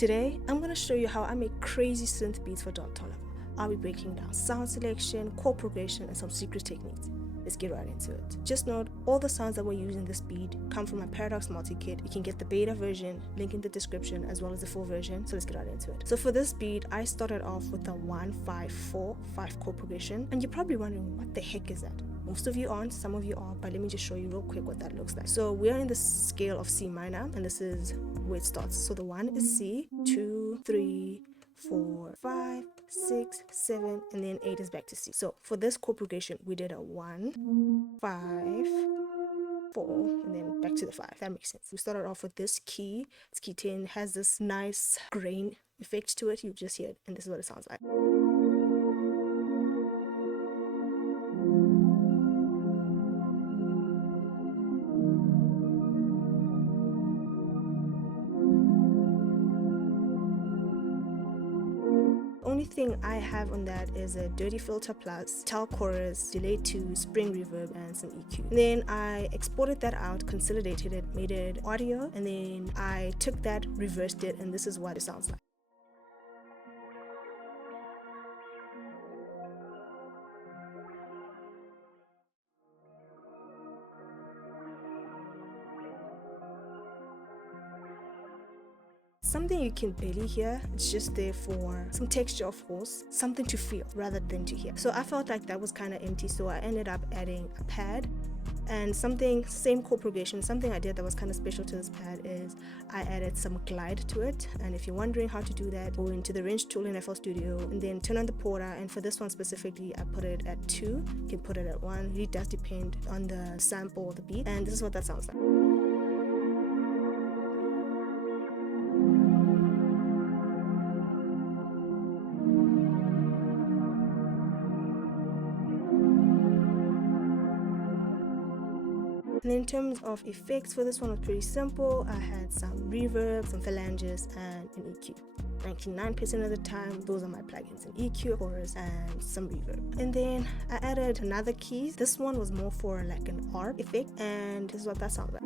Today, I'm going to show you how I make crazy synth beats for Don Toliver. I'll be breaking down sound selection, chord progression, and some secret techniques. Let's get right into it. Just note, all the sounds that we're using in this beat come from my Paradox multi-kit. You can get the beta version, link in the description, as well as the full version. So let's get right into it. So for this beat, I started off with a 1-5-4-5 chord progression. And you're probably wondering, what the heck is that? Most of you aren't, some of you are, but let me just show you real quick what that looks like. So we are in the scale of C minor, and this is where it starts. So the 1 is C, 2, 3, 4, 5, 6, 7, and then 8 is back to C. So for this chord progression, we did a 1, 5, 4, and then back to the 5. That makes sense. We started off with this key. It's key 10, has this nice grain effect to it. You just hear it, and this is what it sounds like. Only thing I have on that is a dirty filter plus, tell chorus, delay 2, spring reverb, and some EQ. And then I exported that out, consolidated it, made it audio, and then I took that, reversed it, and this is what it sounds like. Something you can barely hear, it's just there for some texture, of course, something to feel rather than to hear. So I felt like that was kind of empty, so I ended up adding a pad and something, same chord progression. Something I did that was kind of special to this pad is I added some glide to it. And if you're wondering how to do that, go into the wrench tool in FL Studio and then turn on the porter. And for this one specifically, I put it at 2. You can put it at 1. It really does depend on the sample or the beat. And this is what that sounds like. And in terms of effects, for this one was pretty simple. I had some reverb, some phalanges, and an EQ. 99% of the time, those are my plugins, an EQ, chorus, and some reverb. And then I added another key. This one was more for like an ARP effect, and this is what that sounds like.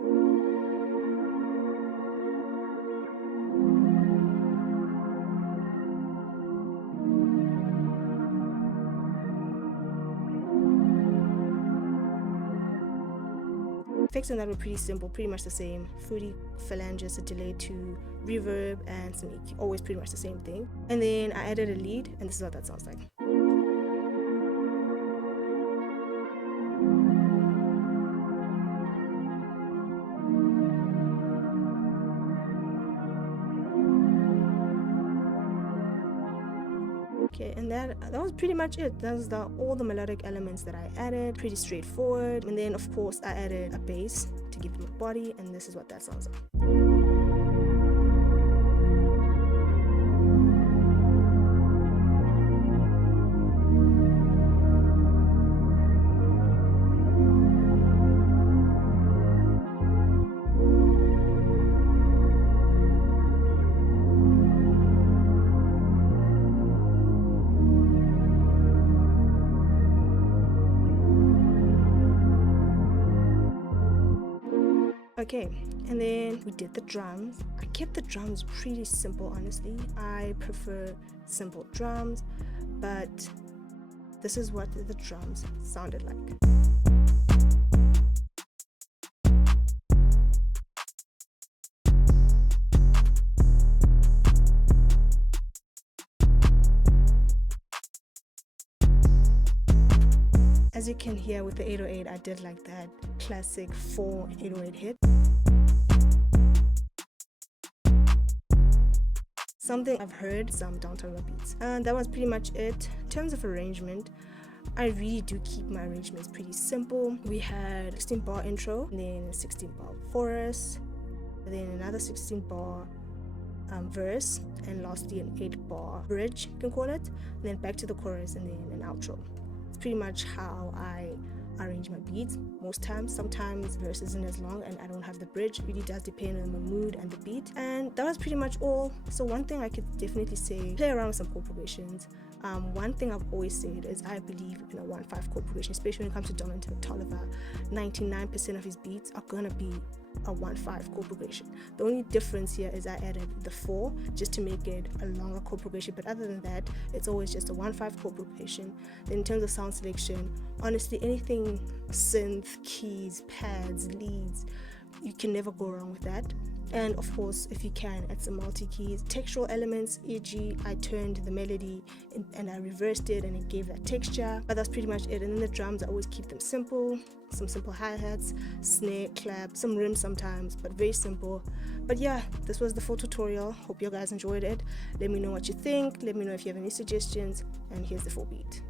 Effects on that were pretty simple, pretty much the same. Fruity phalanges, a delay 2, reverb, and some EQ. Always pretty much the same thing. And then I added a lead, and this is what that sounds like. Okay, and that was pretty much it. That was all the melodic elements that I added. Pretty straightforward. And then of course I added a bass to give them a body, and this is what that sounds like. Okay, and then we did the drums. I kept the drums pretty simple, honestly. I prefer simple drums, but this is what the drums sounded like. As you can hear with the 808, I did like that classic 4 808 hit. Something I've heard, some Don Toliver beats. And that was pretty much it. In terms of arrangement, I really do keep my arrangements pretty simple. We had 16 bar intro, and then a 16 bar chorus, and then another 16 bar verse, and lastly an 8 bar bridge, you can call it, and then back to the chorus, and then an outro. It's pretty much how I arrange my beats most times. Sometimes verse isn't as long and I don't have the bridge. It really does depend on the mood and the beat. And that was pretty much all. So one thing I could definitely say, play around with some chord progressions. One thing I've always said is I believe in a 1/5 chord progression, especially when it comes to Don Toliver. 99% of his beats are gonna be a 1/5 chord progression. The only difference here is I added the 4 just to make it a longer chord progression, but other than that, it's always just a 1/5 chord progression. Then in terms of sound selection, honestly, anything synth, keys, pads, leads, you can never go wrong with that. And of course, if you can, add some multi-keys, textural elements, e.g. I turned the melody and I reversed it and it gave that texture, but that's pretty much it. And then the drums, I always keep them simple, some simple hi-hats, snare, clap, some rims sometimes, but very simple. But yeah, this was the full tutorial. Hope you guys enjoyed it. Let me know what you think, let me know if you have any suggestions, and here's the full beat.